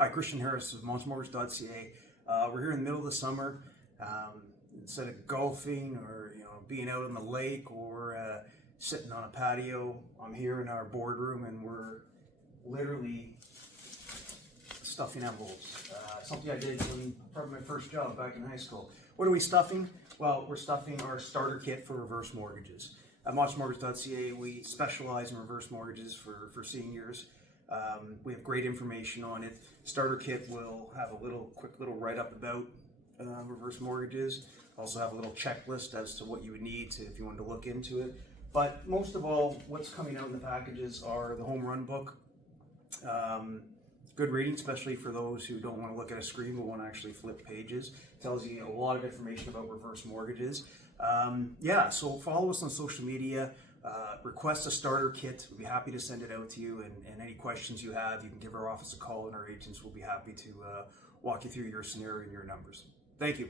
Hi, Kristian Harris of MonsterMortgage.ca. We're here in the middle of the summer. Instead of golfing or being out on the lake or sitting on a patio, I'm here in our boardroom and we're literally stuffing envelopes. Something I did when probably my first job back in high school. What are we stuffing? Well, we're stuffing our starter kit for reverse mortgages. At MonsterMortgage.ca, we specialize in reverse mortgages for seniors. We have great information on it. Starter kit will have a quick little write-up about reverse mortgages. Also have a little checklist as to what you would need if you wanted to look into it. But most of all, what's coming out in the packages are the home run book. Good reading, especially for those who don't want to look at a screen but want to actually flip pages. Tells you a lot of information about reverse mortgages. So follow us on social media. Request a starter kit. We'll be happy to send it out to you, and any questions you have, you can give our office a call and our agents will be happy to walk you through your scenario and your numbers. Thank you.